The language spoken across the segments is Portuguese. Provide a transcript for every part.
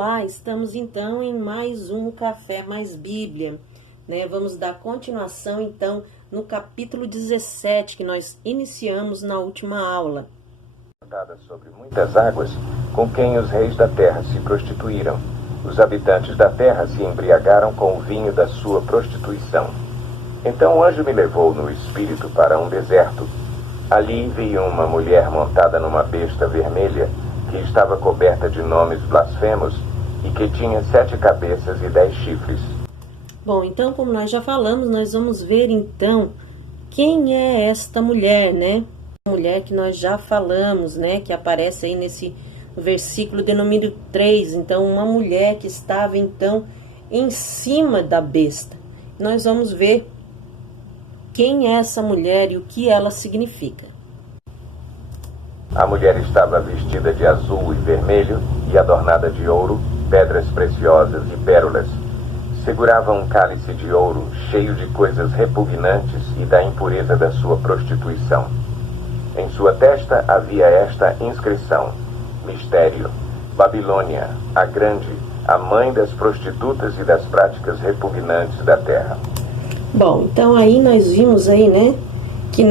Olá, estamos então em mais um Café Mais Bíblia, né? Vamos dar continuação então no capítulo 17 que nós iniciamos na última aula. Sobre muitas águas, com quem os reis da terra se prostituíram. Os habitantes da terra se embriagaram com o vinho da sua prostituição. Então o anjo me levou no espírito para um deserto. Ali vi uma mulher montada numa besta vermelha, que estava coberta de nomes blasfemos e que tinha 7 cabeças e 10 chifres. Bom, então, como nós já falamos, nós vamos ver então quem é esta mulher, né? A mulher que nós já falamos, né? Que aparece aí nesse versículo de número 3. Então, uma mulher que estava então em cima da besta. Nós vamos ver quem é essa mulher e o que ela significa. A mulher estava vestida de azul e vermelho e adornada de ouro, pedras preciosas e pérolas. Segurava um cálice de ouro cheio de coisas repugnantes e da impureza da sua prostituição. Em sua testa havia esta inscrição: Mistério, Babilônia, a Grande, a mãe das prostitutas e das práticas repugnantes da terra. Bom, então aí nós vimos aí, né, que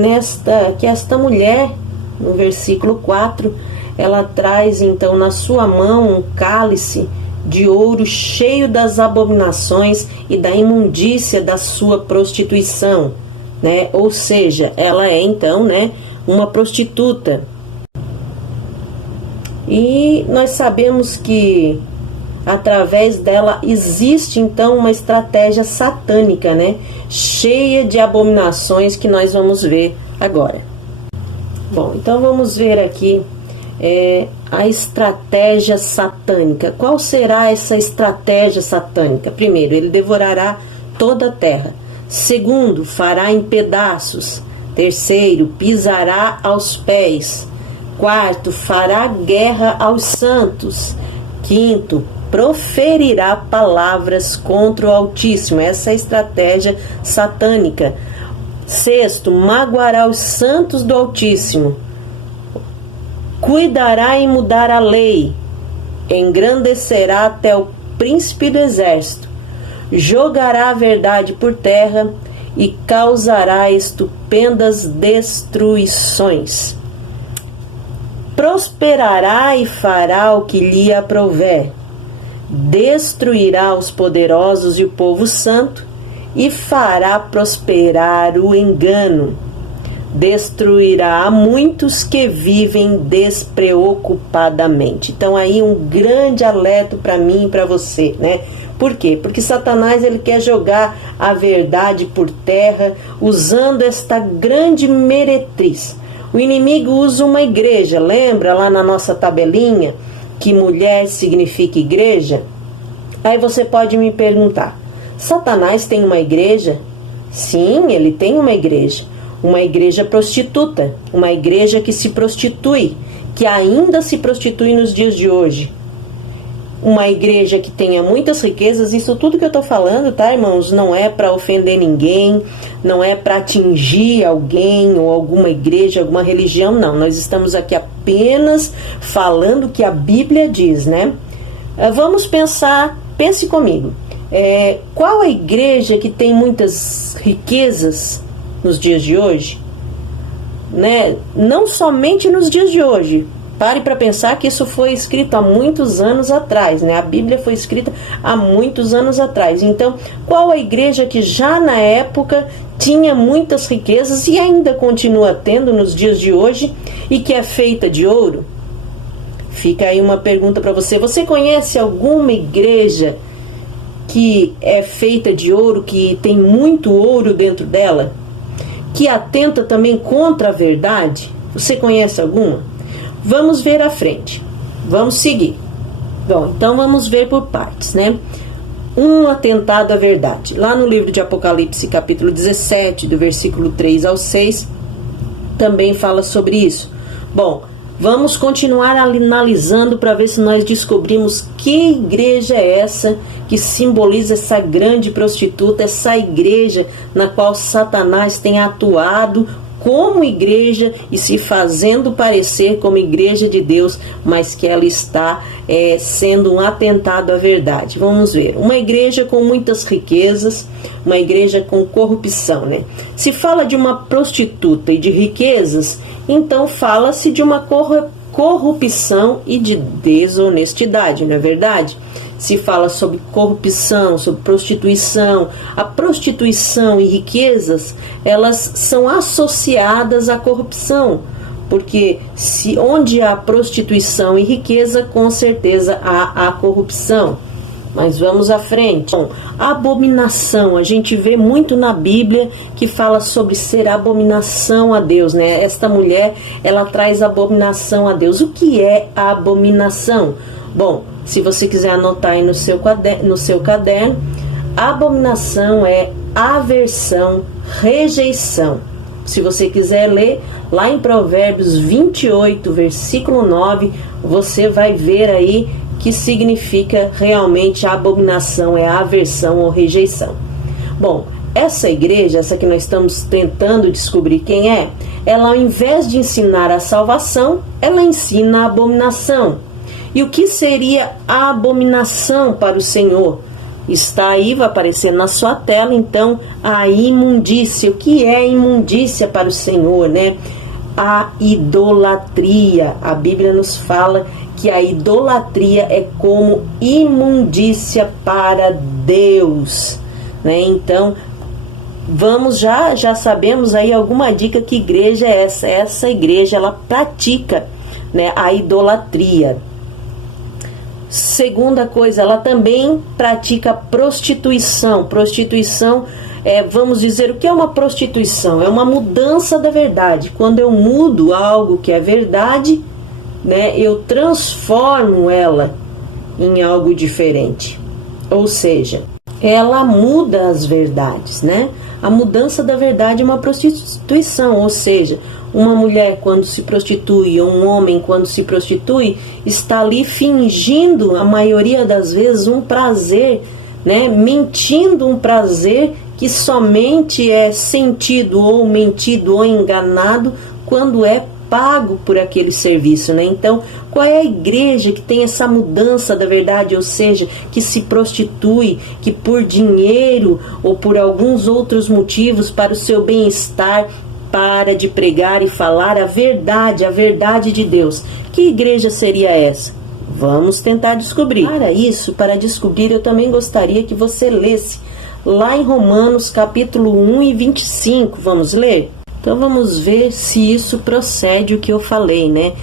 esta mulher, no versículo 4, ela traz então na sua mão um cálice de ouro cheio das abominações e da imundícia da sua prostituição, né? Ou seja, ela é então, né, uma prostituta. E nós sabemos que através dela existe então uma estratégia satânica, né, cheia de abominações que nós vamos ver agora. Bom, então vamos ver aqui a estratégia satânica. Qual será essa estratégia satânica? Primeiro, ele devorará toda a terra. Segundo, fará em pedaços. Terceiro, pisará aos pés. Quarto, fará guerra aos santos. Quinto, proferirá palavras contra o Altíssimo. Essa é a estratégia satânica. Sexto, magoará os santos do Altíssimo. Cuidará em mudar a lei. Engrandecerá até o príncipe do exército. Jogará a verdade por terra e causará estupendas destruições. Prosperará e fará o que lhe aprouver. Destruirá os poderosos e o povo santo e fará prosperar o engano. Destruirá a muitos que vivem despreocupadamente. Então aí um grande alerta para mim e para você, né? Por quê? Porque Satanás ele quer jogar a verdade por terra usando esta grande meretriz. O inimigo usa uma igreja, lembra lá na nossa tabelinha que mulher significa igreja? Aí você pode me perguntar, Satanás tem uma igreja? Sim, ele tem uma igreja prostituta, uma igreja que se prostitui, que ainda se prostitui nos dias de hoje. Uma igreja que tenha muitas riquezas. Isso tudo que eu estou falando, tá, irmãos, não é para ofender ninguém, não é para atingir alguém ou alguma igreja, alguma religião, não. Nós estamos aqui apenas falando o que a Bíblia diz, né? Vamos pensar, pense comigo. Qual a igreja que tem muitas riquezas nos dias de hoje? Né? Não somente nos dias de hoje. Pare para pensar que isso foi escrito há muitos anos atrás, né? A Bíblia foi escrita há muitos anos atrás. Então, qual a igreja que já na época tinha muitas riquezas e ainda continua tendo nos dias de hoje e que é feita de ouro? Fica aí uma pergunta para você. Você conhece alguma igreja que é feita de ouro, que tem muito ouro dentro dela, que atenta também contra a verdade? Você conhece alguma? Vamos ver à frente, vamos seguir. Bom, então vamos ver por partes, né? Um atentado à verdade. Lá no livro de Apocalipse, capítulo 17, do versículo 3 ao 6, também fala sobre isso. Bom, vamos continuar analisando para ver se nós descobrimos que igreja é essa que simboliza essa grande prostituta, essa igreja na qual Satanás tem atuado como igreja e se fazendo parecer como igreja de Deus, mas que ela está sendo um atentado à verdade. Vamos ver, uma igreja com muitas riquezas, uma igreja com corrupção, né? Se fala de uma prostituta e de riquezas, então fala-se de uma corrupção e de desonestidade, não é verdade? Se fala sobre corrupção, sobre prostituição. A prostituição e riquezas, elas são associadas à corrupção, porque onde há prostituição e riqueza, com certeza há a corrupção. Mas vamos à frente. Bom, abominação, a gente vê muito na Bíblia que fala sobre ser abominação a Deus, né? Esta mulher, ela traz abominação a Deus. O que é a abominação? Bom, se você quiser anotar aí no seu caderno, abominação é aversão, rejeição. Se você quiser ler, lá em Provérbios 28, versículo 9, você vai ver aí que significa realmente a abominação, é a aversão ou rejeição. Bom, essa igreja, essa que nós estamos tentando descobrir quem é, ela ao invés de ensinar a salvação, ela ensina a abominação. E o que seria a abominação para o Senhor? Está aí, vai aparecer na sua tela, então, a imundícia. O que é imundícia para o Senhor, né? A idolatria. A Bíblia nos fala que a idolatria é como imundícia para Deus, né? Então, já sabemos aí alguma dica que igreja é essa. Essa igreja, ela pratica, né, a idolatria. Segunda coisa, ela também pratica prostituição. Prostituição, vamos dizer, o que é uma prostituição? É uma mudança da verdade. Quando eu mudo algo que é verdade, né, eu transformo ela em algo diferente. Ou seja, ela muda as verdades, né? A mudança da verdade é uma prostituição, ou seja, uma mulher quando se prostitui ou um homem quando se prostitui está ali fingindo, a maioria das vezes, um prazer, né? Mentindo um prazer que somente é sentido ou mentido ou enganado quando é pago por aquele serviço, né? Então, qual é a igreja que tem essa mudança da verdade, ou seja, que se prostitui, que por dinheiro ou por alguns outros motivos para o seu bem-estar para de pregar e falar a verdade de Deus? Que igreja seria essa? Vamos tentar descobrir. Para descobrir, eu também gostaria que você lesse lá em Romanos capítulo 1 e 25. Vamos ler? Então vamos ver se isso procede o que eu falei, né?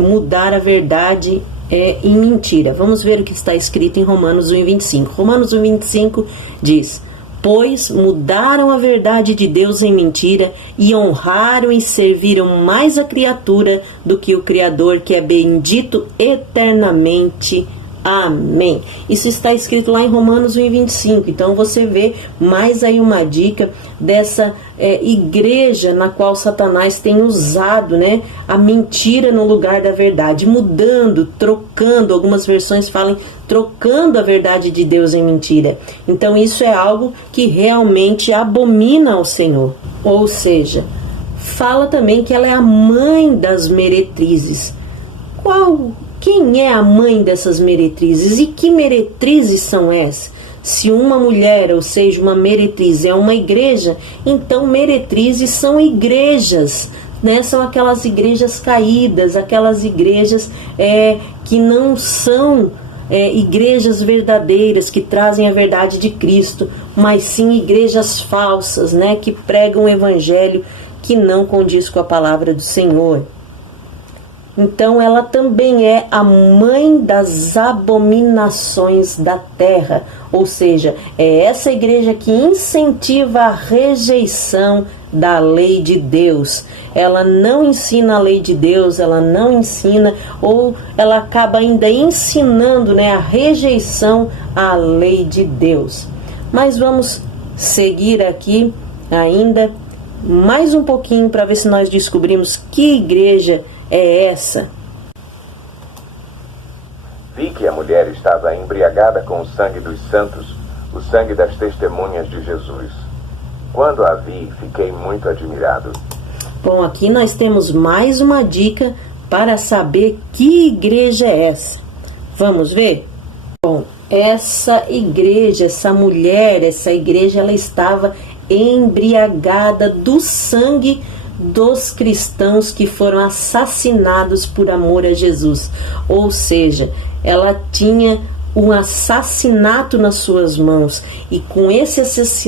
Mudar a verdade em mentira. Vamos ver o que está escrito em Romanos 1 e 25. Romanos 1 e 25 diz: pois mudaram a verdade de Deus em mentira e honraram e serviram mais a criatura do que o Criador, que é bendito eternamente. Amém. Isso está escrito lá em Romanos 1 e 25. Então você vê mais aí uma dica dessa igreja na qual Satanás tem usado, né, a mentira no lugar da verdade, mudando, trocando. Algumas versões falam trocando a verdade de Deus em mentira. Então isso é algo que realmente abomina ao Senhor. Ou seja, fala também que ela é a mãe das meretrizes. Quem é a mãe dessas meretrizes? E que meretrizes são essas? Se uma mulher, ou seja, uma meretriz é uma igreja, então meretrizes são igrejas, né? São aquelas igrejas caídas, aquelas igrejas que não são igrejas verdadeiras, que trazem a verdade de Cristo, mas sim igrejas falsas, né? Que pregam o evangelho que não condiz com a palavra do Senhor. Então ela também é a mãe das abominações da terra, ou seja, é essa igreja que incentiva a rejeição da lei de Deus. Ela não ensina a lei de Deus, ela não ensina, ou ela acaba ainda ensinando, né, a rejeição à lei de Deus. Mas vamos seguir aqui ainda mais um pouquinho para ver se nós descobrimos que igreja é essa. Vi que a mulher estava embriagada com o sangue dos santos, o sangue das testemunhas de Jesus. Quando a vi, fiquei muito admirado. Bom, aqui nós temos mais uma dica para saber que igreja é essa. Vamos ver? Bom, essa igreja, essa mulher, essa igreja, ela estava embriagada do sangue dos cristãos que foram assassinados por amor a Jesus. Ou seja, ela tinha um assassinato nas suas mãos, e com esse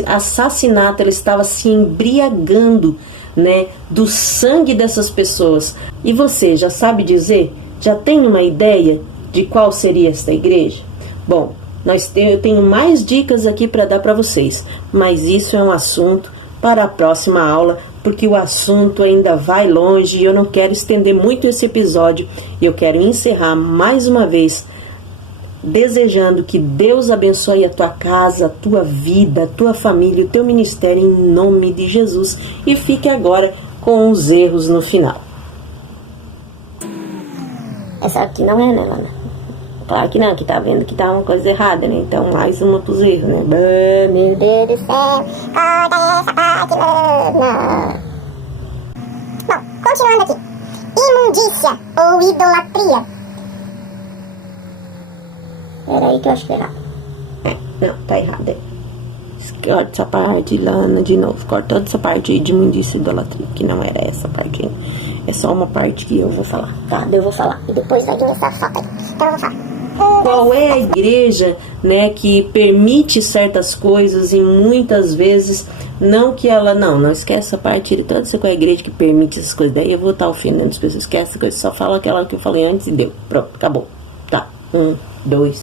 assassinato ela estava se embriagando, né, do sangue dessas pessoas. E você já sabe dizer? Já tem uma ideia de qual seria esta igreja? Bom, eu tenho mais dicas aqui para dar para vocês, mas isso é um assunto para a próxima aula, porque o assunto ainda vai longe e eu não quero estender muito esse episódio. Eu quero encerrar mais uma vez desejando que Deus abençoe a tua casa, a tua vida, a tua família, o teu ministério, em nome de Jesus. E fique agora com os erros no final. Essa aqui não é, né, Lana? Claro que não, que tá vendo que tá uma coisa errada, né? Então, mais uma pros erros, né? Meu Deus do céu, corta essa parte, Lana! Bom, continuando aqui. Imundícia ou idolatria. Peraí que eu acho que é errado. Não, tá errado. Corta essa parte, Lana, de novo. Corta toda essa parte aí de imundícia e idolatria, que não era essa parte aí. É só uma parte que eu vou falar. Tá, eu vou falar. E depois vai vir essa falta aí. Então eu vou falar. Qual é a igreja, né, que permite certas coisas e muitas vezes não que ela... Não esquece essa parte, tira toda essa, qual é a igreja que permite essas coisas. Daí eu vou estar ofendendo as pessoas. Esquece essa coisa, só fala aquela que eu falei antes e deu. Pronto, acabou. Tá, 1, 2...